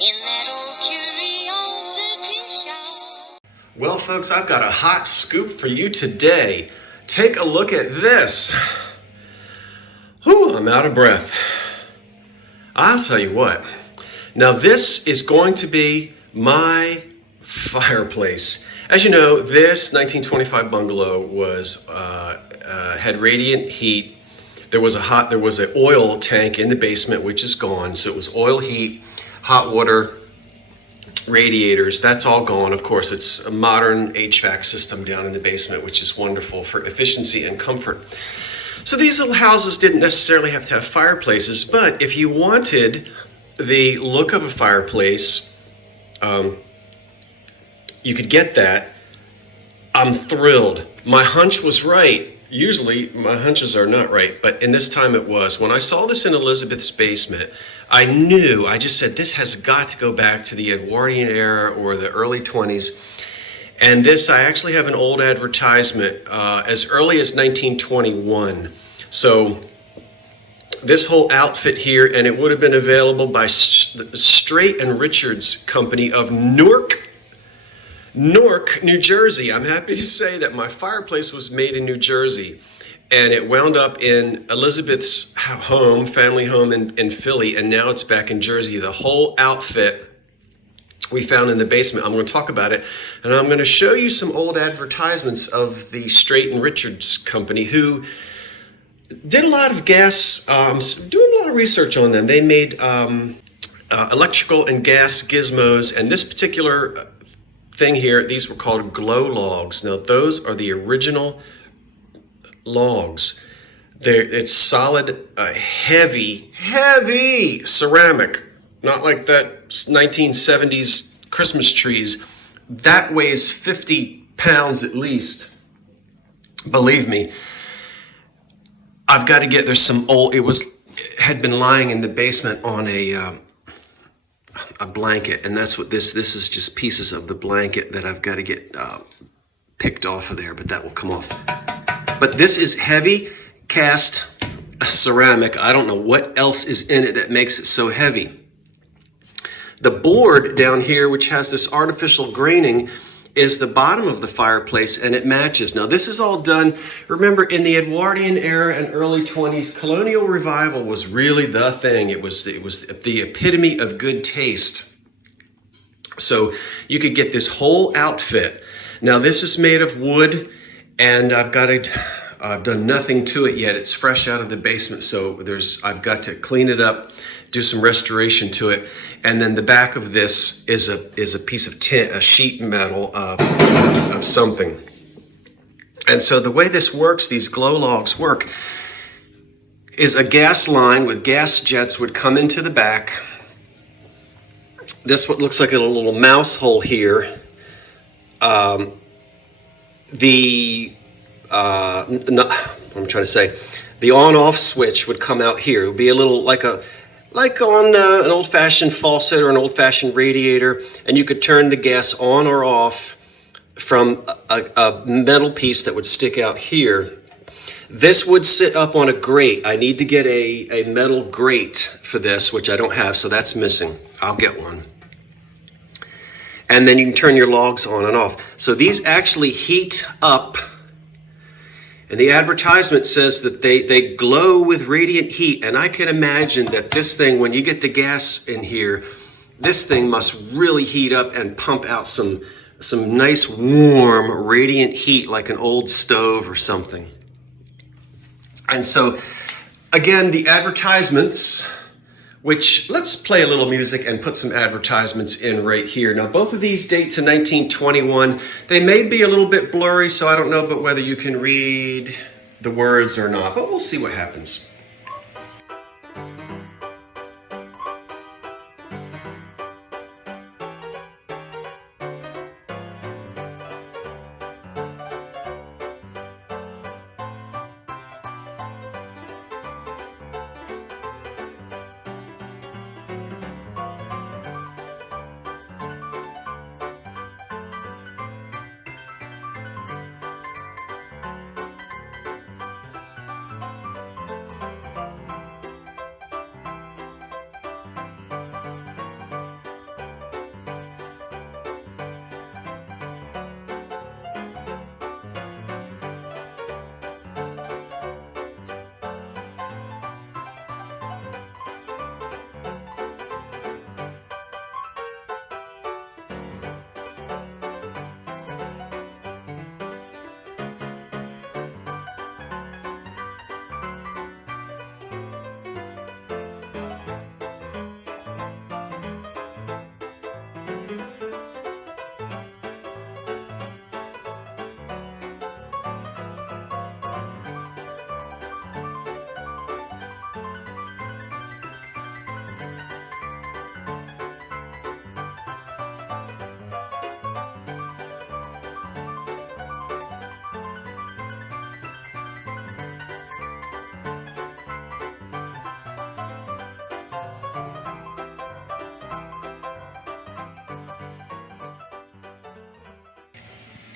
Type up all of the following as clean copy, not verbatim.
in that old curiosity shop. Well, folks, I've got a hot scoop for you today. Take a look at this. Whew, I'm out of breath. I'll tell you what. Now, this is going to be my fireplace. As you know, this 1925 bungalow was had radiant heat. There was an oil tank in the basement, which is gone. So it was oil heat, hot water, radiators. That's all gone. Of course, it's a modern HVAC system down in the basement, which is wonderful for efficiency and comfort. So these little houses didn't necessarily have to have fireplaces, but if you wanted the look of a fireplace, you could get that. I'm thrilled. My hunch was right. Usually my hunches are not right, but in this time it was. When I saw this in Elizabeth's basement, I just said, this has got to go back to the Edwardian era or the early 20s. And this, I actually have an old advertisement as early as 1921. So this whole outfit here, and it would have been available by Straight and Richards Company of Newark, New Jersey. I'm happy to say that my fireplace was made in New Jersey, and it wound up in Elizabeth's home, family home in Philly, and now it's back in Jersey. The whole outfit we found in the basement. I'm going to talk about it, and I'm going to show you some old advertisements of the Straight and Richards Company, who did a lot of doing a lot of research on them. They made electrical and gas gizmos, and this particular thing here, these were called glow logs. Now, those are the original logs. It's solid, heavy ceramic, not like that 1970s Christmas trees. That weighs 50 pounds at least. Believe me, I've got to get, there's some old, it had been lying in the basement on a blanket, and that's what this is, just pieces of the blanket that I've got to get picked off of there, but that will come off. But this is heavy cast ceramic. I don't know what else is in it that makes it so heavy. The board down here, which has this artificial graining, is the bottom of the fireplace, and it matches. Now, this is all done, remember, in the Edwardian era and early 20s, colonial revival was really the thing. It was the epitome of good taste. So you could get this whole outfit. Now, this is made of wood, and I've done nothing to it yet. It's fresh out of the basement, so I've got to clean it up, do some restoration to it. And then the back of this is a piece of tin, a sheet metal of something. And so the way this works, these glow logs work, is a gas line with gas jets would come into the back. This what looks like a little mouse hole here. What I'm trying to say, the on-off switch would come out here. It would be a little like on an old-fashioned faucet or an old-fashioned radiator, and you could turn the gas on or off from a metal piece that would stick out here. This would sit up on a grate. I need to get a metal grate for this, which I don't have, so that's missing. I'll get one. And then you can turn your logs on and off. So these actually heat up. And the advertisement says that they glow with radiant heat. And I can imagine that this thing, when you get the gas in here, this thing must really heat up and pump out some nice warm radiant heat, like an old stove or something. And so, again, the advertisements, which, let's play a little music and put some advertisements in right here. Now, both of these date to 1921. They may be a little bit blurry, so I don't know but whether you can read the words or not, but we'll see what happens.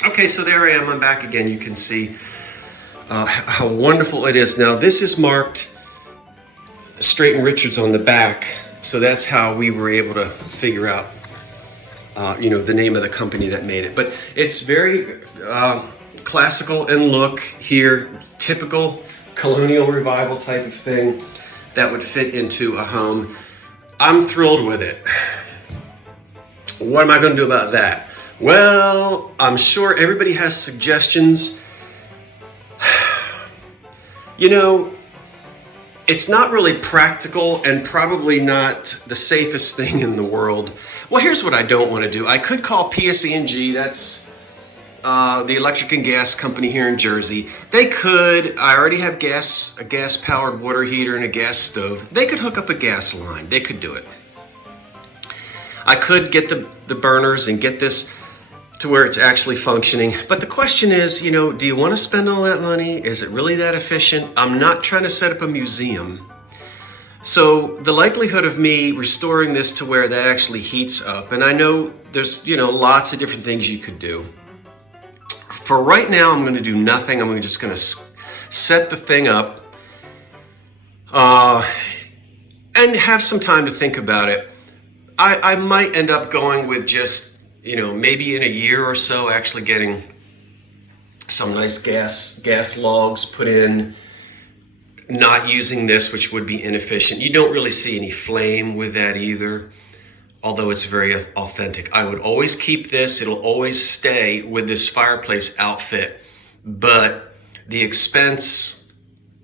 Okay, so there I am. I'm back again. You can see how wonderful it is. Now this is marked Straight and Richards on the back, so that's how we were able to figure out, the name of the company that made it. But it's very classical in look here, typical colonial revival type of thing that would fit into a home. I'm thrilled with it. What am I going to do about that? Well, I'm sure everybody has suggestions. It's not really practical and probably not the safest thing in the world. Well, here's what I don't want to do. I could call PSE&G, that's the electric and gas company here in Jersey. They could, I already have a gas-powered water heater and a gas stove. They could hook up a gas line. They could do it. I could get the burners and get this to where it's actually functioning. But the question is, do you want to spend all that money? Is it really that efficient? I'm not trying to set up a museum. So the likelihood of me restoring this to where that actually heats up, and I know there's, lots of different things you could do. For right now, I'm going to do nothing. I'm just going to set the thing up and have some time to think about it. I might end up going with just, maybe in a year or so, actually getting some nice gas logs put in, not using this, which would be inefficient. You don't really see any flame with that either, although it's very authentic. I would always keep this. It'll always stay with this Fireplace outfit, but the expense,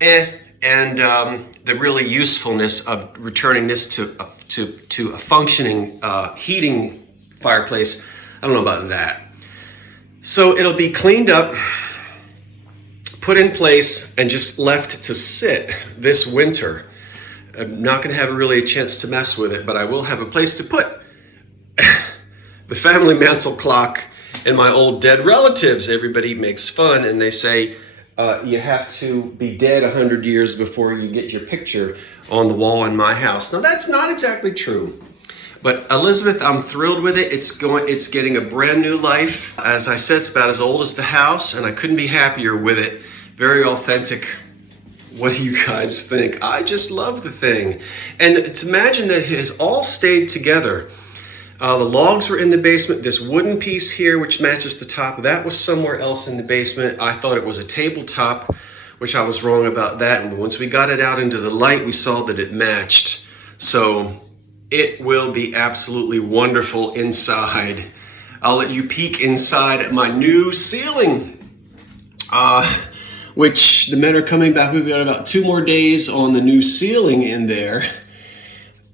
and the really usefulness of returning this to a functioning heating fireplace, I don't know about that. So it'll be cleaned up, put in place, and just left to sit this winter. I'm not going to have really a chance to mess with it, but I will have a place to put the family mantle clock and my old dead relatives. Everybody makes fun and they say, you have to be dead 100 years before you get your picture on the wall in my house. Now that's not exactly true, but Elizabeth, I'm thrilled with it. It's getting a brand new life. As I said, it's about as old as the house, and I couldn't be happier with it. Very authentic. What do you guys think? I just love the thing. And to imagine that it has all stayed together. The logs were in the basement. This wooden piece here, which matches the top, that was somewhere else in the basement. I thought it was a tabletop, which I was wrong about that. And once we got it out into the light, we saw that it matched. So it will be absolutely wonderful inside. I'll let you peek inside at my new ceiling, which the men are coming back. We've got about 2 more days on the new ceiling in there.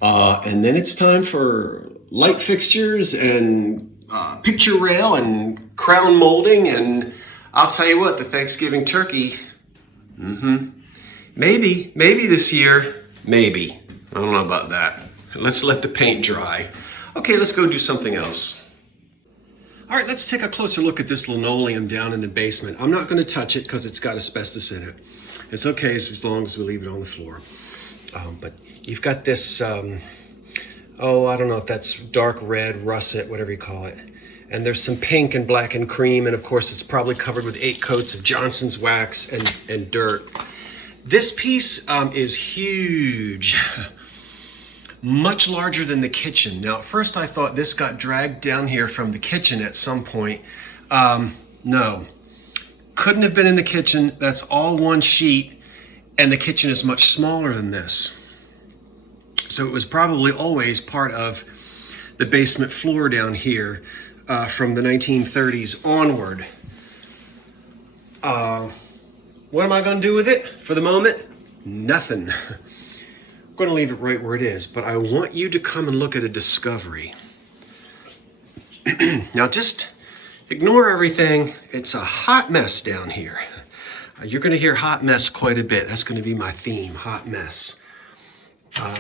And then it's time for light fixtures and picture rail and crown molding, and I'll tell you what, the Thanksgiving turkey, maybe this year, maybe. I don't know about that. Let's let the paint dry. Okay, let's go do something else. All right, let's take a closer look at this linoleum down in the basement. I'm not going to touch it because it's got asbestos in it. It's okay as long as we leave it on the floor. But you've got this, I don't know if that's dark red, russet, whatever you call it. And there's some pink and black and cream, and of course it's probably covered with 8 coats of Johnson's wax and dirt. This piece is huge, much larger than the kitchen. Now, at first I thought this got dragged down here from the kitchen at some point. No, couldn't have been in the kitchen. That's all one sheet, and the kitchen is much smaller than this. So it was probably always part of the basement floor down here from the 1930s onward. What am I going to do with it for the moment? Nothing. I'm going to leave it right where it is, but I want you to come and look at a discovery. Now just ignore everything. It's a hot mess down here. You're going to hear hot mess quite a bit. That's going to be my theme, hot mess.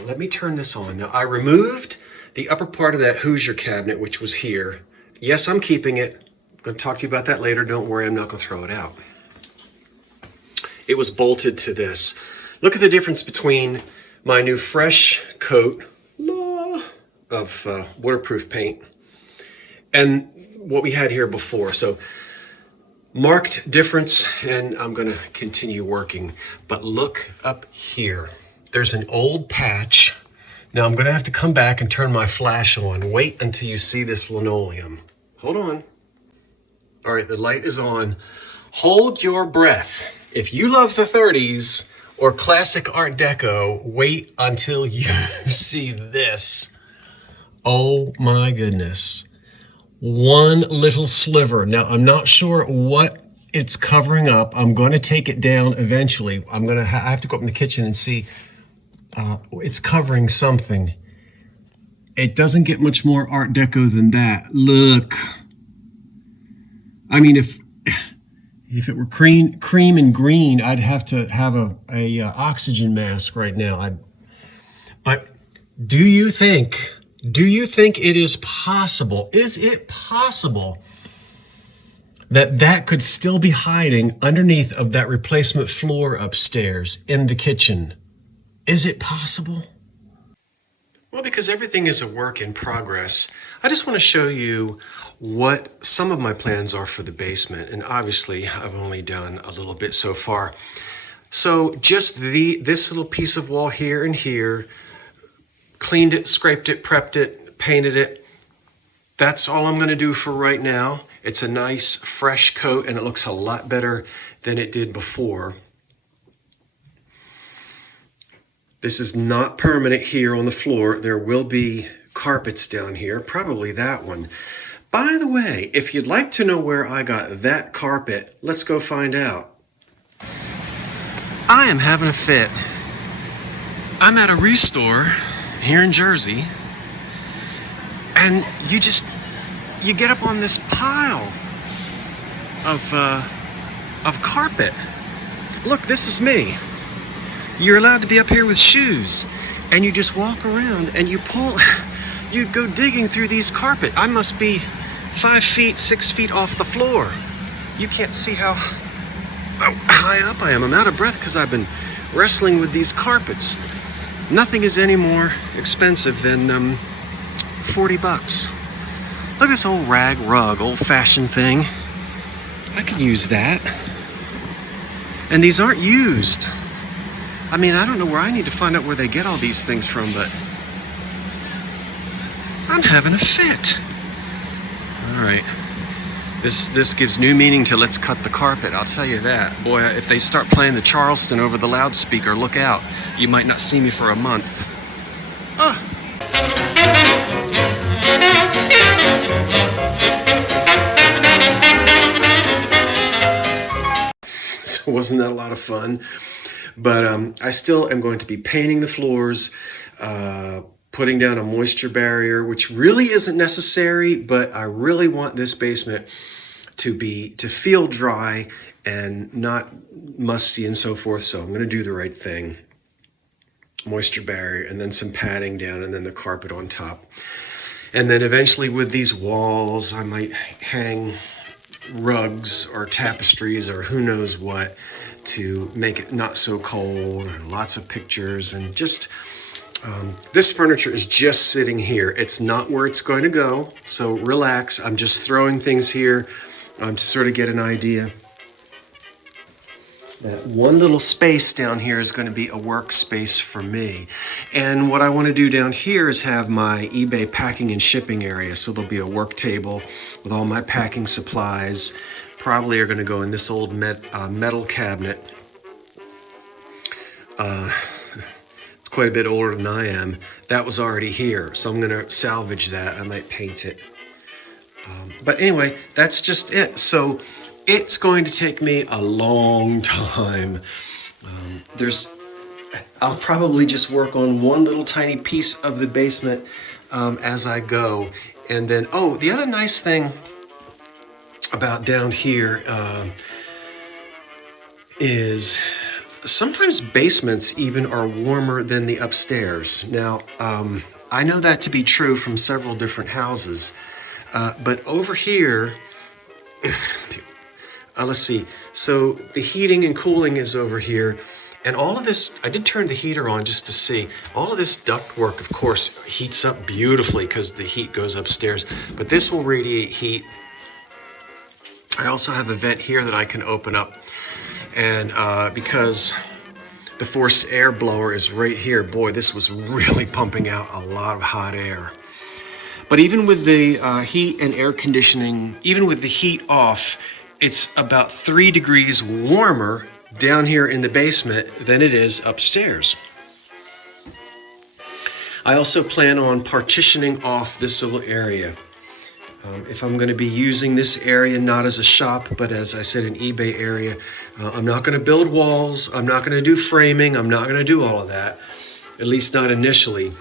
Let me turn this on. Now, I removed the upper part of that Hoosier cabinet, which was here. Yes, I'm keeping it. I'm going to talk to you about that later. Don't worry, I'm not going to throw it out. It was bolted to this. Look at the difference between my new fresh coat of waterproof paint and what we had here before. So marked difference, and I'm gonna continue working. But look up here. There's an old patch. Now I'm gonna have to come back and turn my flash on. Wait until you see this linoleum. Hold on. All right, the light is on. Hold your breath. If you love the 30s or classic Art Deco, wait until you see this. Oh my goodness. One little sliver. Now, I'm not sure what it's covering up. I'm going to take it down eventually. I have to go up in the kitchen and see. It's covering something. It doesn't get much more Art Deco than that. Look. I mean, if it were cream and green, I'd have to have a oxygen mask right now. But do you think it is possible? Is it possible that could still be hiding underneath of that replacement floor upstairs in the kitchen? Is it possible? Well, because everything is a work in progress, I just want to show you what some of my plans are for the basement. And obviously, I've only done a little bit so far. So just this little piece of wall here and here, cleaned it, scraped it, prepped it, painted it. That's all I'm going to do for right now. It's a nice fresh coat and it looks a lot better than it did before. This is not permanent here on the floor. There will be carpets down here, probably that one. By the way, if you'd like to know where I got that carpet, let's go find out. I am having a fit. I'm at a Restore here in Jersey, and you get up on this pile of carpet. Look, this is me. You're allowed to be up here with shoes, and you just walk around and you go digging through these carpet. I must be 5 feet, 6 feet off the floor. You can't see how high up I am. I'm out of breath because I've been wrestling with these carpets. Nothing is any more expensive than 40 bucks. Look at this old rag rug, old-fashioned thing. I could use that. And these aren't used. I mean, I don't know where I need to find out where they get all these things from, but I'm having a fit. All right. This gives new meaning to let's cut the carpet, I'll tell you that. Boy, if they start playing the Charleston over the loudspeaker, look out. You might not see me for a month. Ah. So wasn't that a lot of fun? But I still am going to be painting the floors, putting down a moisture barrier, which really isn't necessary, but I really want this basement to feel dry and not musty and so forth. So I'm going to do the right thing. Moisture barrier, and then some padding down, and then the carpet on top. And then eventually with these walls, I might hang rugs or tapestries or who knows what to make it not so cold, and lots of pictures, and just this furniture is just sitting here. It's not where it's going to go, so relax. I'm just throwing things here to sort of get an idea. That one little space down here is going to be a workspace for me. And what I want to do down here is have my eBay packing and shipping area. So there'll be a work table with all my packing supplies. Probably are going to go in this old metal cabinet. It's quite a bit older than I am. That was already here, so I'm going to salvage that. I might paint it. But anyway, that's just it. So it's going to take me a long time. I'll probably just work on one little tiny piece of the basement as I go. And then, oh, the other nice thing about down here is sometimes basements even are warmer than the upstairs. Now, I know that to be true from several different houses, but over here, let's see. So the heating and cooling is over here. And all of this, I did turn the heater on just to see. All of this ductwork, of course, heats up beautifully because the heat goes upstairs. But this will radiate heat I also have a vent here that I can open up, and because the forced air blower is right here, boy, this was really pumping out a lot of hot air. But even with the heat and air conditioning, even with the heat off, it's about 3 degrees warmer down here in the basement than it is upstairs. I also plan on partitioning off this little area. If I'm going to be using this area not as a shop, but as I said, an eBay area, I'm not going to build walls. I'm not going to do framing. I'm not going to do all of that, at least not initially.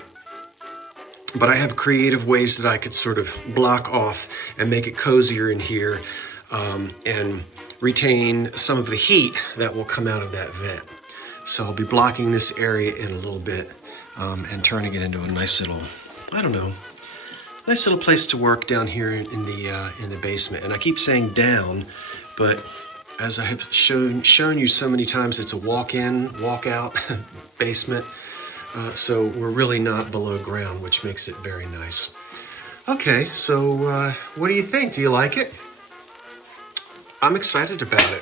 But I have creative ways that I could sort of block off and make it cozier in here, and retain some of the heat that will come out of that vent. So I'll be blocking this area in a little bit, and turning it into a nice little, I don't know, nice little place to work down here in the basement. And I keep saying down, but as I have shown you so many times, it's a walk-in, walk-out basement. So we're really not below ground, which makes it very nice. Okay, so what do you think? Do you like it? I'm excited about it.